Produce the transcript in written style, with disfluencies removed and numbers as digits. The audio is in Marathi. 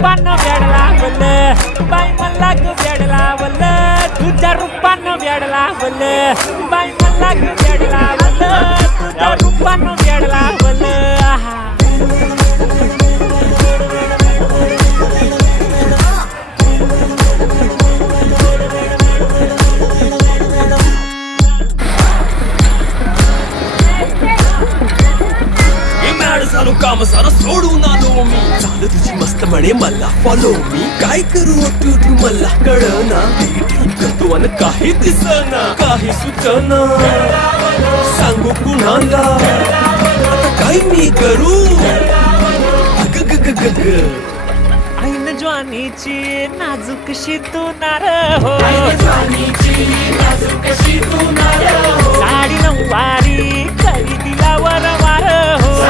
रूपानं वेड लावलं बाई मला ग वेड लावलं तुझ्या रूपानं वेड लावलं बाई मला ग वेड लावलं तुझ्या रूपानं वेड लावलं आहा झालो काम सारं सोडून आलो मी झालं तुझी मस्त म्हणे मला फॉलो मी काय करू तू मला कळना करतो आणि काही दिसना काही सुचना सांगू कुणाला आता काय मी करू अग ग ग ग ग ऐन ज्वानीची नाजूकशी तू नार हो साडी नऊवारी करी दिला वर वार हो